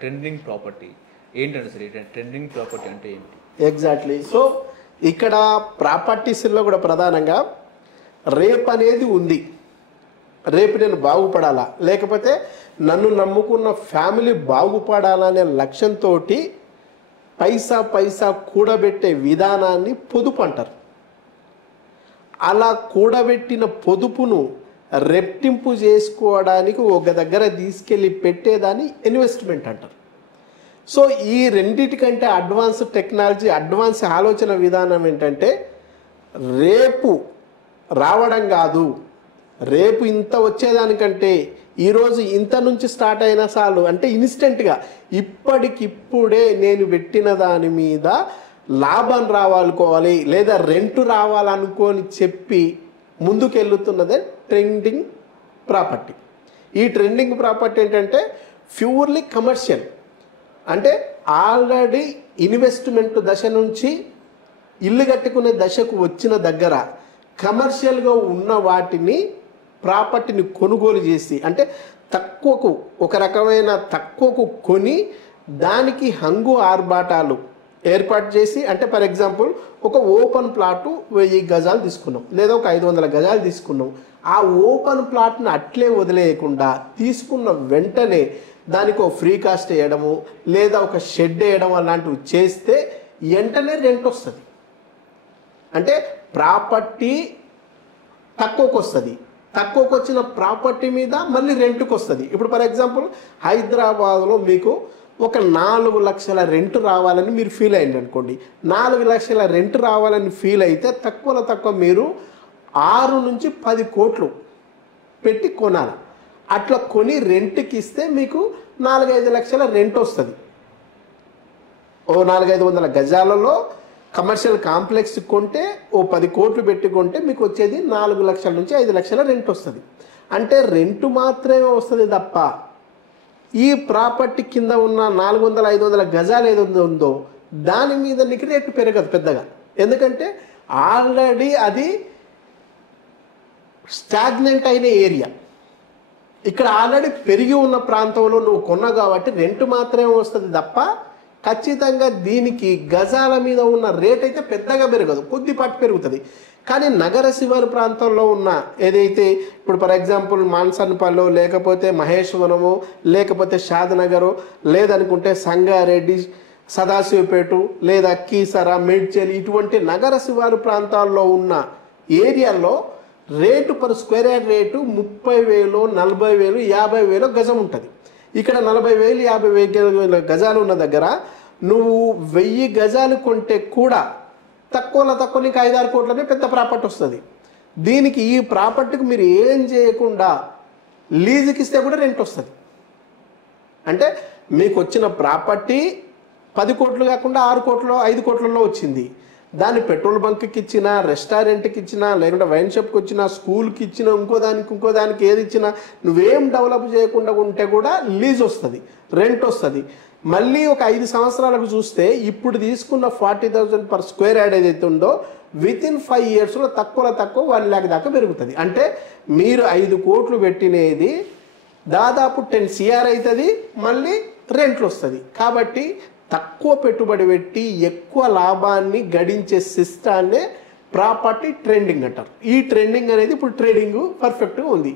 Trending property ఏంటంటే sir trending property అంటే ఏంటి? ఎగ్జాక్ట్లీ. సో ఇక్కడ ప్రాపర్టీస్లో కూడా ప్రధానంగా రేపు అనేది ఉంది. రేపు నేను బాగుపడాలా, లేకపోతే నన్ను నమ్ముకున్న ఫ్యామిలీ బాగుపడాలనే లక్ష్యంతో పైసా పైసా కూడబెట్టే విధానాన్ని పొదుపు అంటారు. అలా కూడబెట్టిన పొదుపును రెట్టింపు చేసుకోవడానికి ఒక దగ్గర తీసుకెళ్ళి పెట్టేదాన్ని ఇన్వెస్ట్మెంట్ అంటారు. సో ఈ రెండిటికంటే అడ్వాన్స్ టెక్నాలజీ, అడ్వాన్స్ ఆలోచన విధానం ఏంటంటే రేపు రావడం కాదు, రేపు ఇంత వచ్చేదానికంటే ఈరోజు ఇంత నుంచి స్టార్ట్ అయినా చాలు, అంటే ఇన్స్టెంట్గా ఇప్పటికిప్పుడే నేను పెట్టిన దాని మీద లాభం రావాలనుకోవాలి లేదా రెంట్ రావాలనుకోని చెప్పి ముందుకెళ్తున్నదే ట్రెండింగ్ ప్రాపర్టీ. ఈ ట్రెండింగ్ ప్రాపర్టీ ఏంటంటే ప్యూర్లీ కమర్షియల్, అంటే ఆల్రెడీ ఇన్వెస్ట్మెంట్ దశ నుంచి ఇల్లు కట్టుకునే దశకు వచ్చిన దగ్గర కమర్షియల్గా ఉన్న వాటిని ప్రాపర్టీని కొనుగోలు చేసి, అంటే తక్కువకు ఒక రకమైన తక్కువకు కొని దానికి హంగు ఆర్భాటాలు ఏర్పాటు చేసి, అంటే ఫర్ ఎగ్జాంపుల్ ఒక ఓపెన్ ప్లాటు 1000 గజాలు తీసుకున్నాం లేదా ఒక 500 గజాలు తీసుకున్నాం. ఆ ఓపెన్ ప్లాట్ను అట్లే వదిలేయకుండా తీసుకున్న వెంటనే దానికి ఒక ఫ్రీ కాస్ట్ వేయడము లేదా ఒక షెడ్ వేయడం అలాంటివి చేస్తే వెంటనే రెంట్ వస్తుంది. అంటే ప్రాపర్టీ తక్కువకు వస్తుంది, తక్కువకు వచ్చిన ప్రాపర్టీ మీద మళ్ళీ రెంట్కి వస్తుంది. ఇప్పుడు ఫర్ ఎగ్జాంపుల్ హైదరాబాద్లో మీకు ఒక 4 లక్షల రెంట్ రావాలని మీరు ఫీల్ అయ్యింది అనుకోండి. 4 లక్షల రెంట్ రావాలని ఫీల్ అయితే తక్కువలో తక్కువ మీరు 6 నుంచి 10 కోట్లు పెట్టి కొనాలి. అట్లా కొని రెంట్కి ఇస్తే మీకు 4-5 లక్షల రెంట్ వస్తుంది. ఓ 400-500 గజాలలో కమర్షియల్ కాంప్లెక్స్ కొంటే ఓ 10 కోట్లు పెట్టి కొంటే మీకు వచ్చేది 4 లక్షల నుంచి 5 లక్షల రెంట్ వస్తుంది. అంటే రెంట్ మాత్రమే వస్తుంది తప్ప ఈ ప్రాపర్టీ కింద ఉన్న 400-500 గజాలు ఏదో ఉందో దాని మీద నీకు రేటు పెరగదు పెద్దగా. ఎందుకంటే ఆల్రెడీ అది స్టాగ్నెంట్ అయిన ఏరియా. ఇక్కడ ఆల్రెడీ పెరిగి ఉన్న ప్రాంతంలో నువ్వు కొన్నావు కాబట్టి రెంట్ మాత్రమే వస్తుంది తప్ప ఖచ్చితంగా దీనికి గజాల మీద ఉన్న రేట్ అయితే పెద్దగా పెరగదు, కొద్దిపాటి పెరుగుతుంది. కానీ నగర శివారు ప్రాంతంలో ఉన్న ఏదైతే ఇప్పుడు ఫర్ ఎగ్జాంపుల్ మాన్సన్పల్లి లేకపోతే మహేశ్వరము లేకపోతే షాద్నగరు లేదనుకుంటే సంగారెడ్డి, సదాశివపేట లేదా కీసర, మేడ్చల్ ఇటువంటి నగర శివారు ప్రాంతాల్లో ఉన్న ఏరియాల్లో rate per square yard rate 30,000, 40,000, 50,000 గజం ఉంటుంది. ఇక్కడ 40,000, 50,000 గజాలు ఉన్న దగ్గర నువ్వు 1000 గజాలు కొంటే కూడా తక్కువలో తక్కువ నీకు 5-6 కోట్లనే పెద్ద ప్రాపర్టీ వస్తుంది. దీనికి ఈ ప్రాపర్టీకి మీరు ఏం చేయకుండా లీజుకి ఇస్తే కూడా రెంట్ వస్తుంది. అంటే మీకు వచ్చిన ప్రాపర్టీ 10 కోట్లు కాకుండా 6 కోట్లు 5 కోట్లలో వచ్చింది. దాన్ని పెట్రోల్ బంక్కి ఇచ్చినా, రెస్టారెంట్కి ఇచ్చినా, లేకుంటే వైన్ షాప్కి వచ్చినా, స్కూల్కి ఇచ్చినా, ఇంకో దానికి ఏది ఇచ్చినా నువ్వేం డెవలప్ చేయకుండా ఉంటే కూడా లీజ్ వస్తుంది, రెంట్ వస్తుంది. మళ్ళీ ఒక 5 సంవత్సరాలకు చూస్తే ఇప్పుడు తీసుకున్న 40,000 పర్ స్క్వేర్ యార్డ్ ఏదైతే ఉందో వితిన్ 5 ఇయర్స్లో తక్కువ 1 lakh దాకా పెరుగుతుంది. అంటే మీరు 5 కోట్లు పెట్టినది దాదాపు 10 CR అవుతుంది, మళ్ళీ రెంట్లు వస్తుంది. కాబట్టి తక్కువ పెట్టుబడి పెట్టి ఎక్కువ లాభాన్ని గడించే సిస్టాన్నే ప్రాపర్టీ ట్రెండింగ్ అంటారు. ఈ ట్రెండింగ్ అనేది ఇప్పుడు ట్రేడింగ్ పర్ఫెక్ట్గా ఉంది.